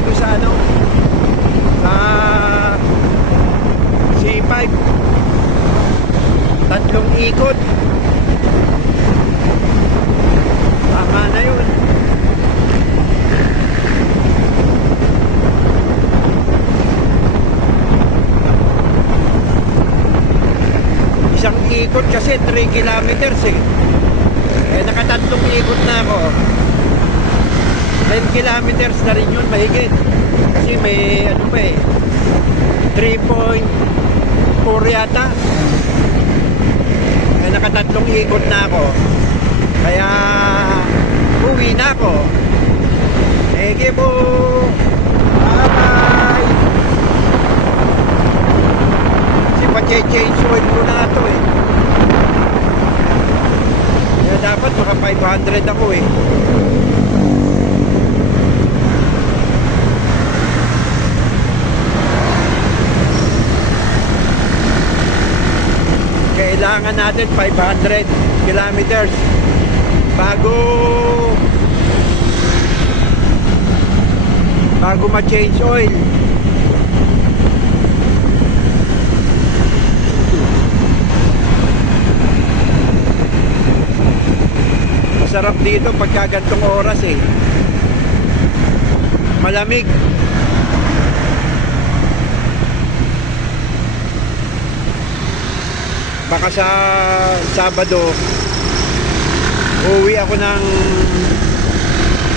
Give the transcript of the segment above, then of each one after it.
dito sa ano, sa C5. Tatlong ikot. Tama na yun. Isang ikot kasi 3 kilometers eh. Eh nakatatlong ikot na ako. 10 kilometers na rin yun, mahigit. Kasi may ano pa eh, 3.4 yata. Eh nakatatlong ikot na ako. Kaya uwi na ako. Ege po. Bye. Kasi pa-change oil ko na ito eh. Kaya dapat maka 500 ako eh. Kailangan natin 500 kilometers bago ma-change oil. Masarap dito pagka gantong oras eh. Malamig. Baka sa Sabado uuwi ako ng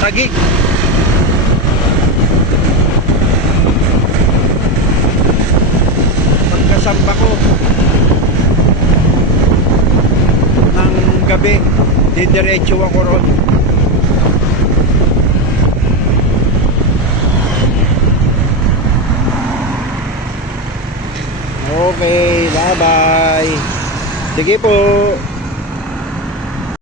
Taguig. Pagkasamba ko ng gabi, didiretso ako ron. Okay, bye bye. Sige po.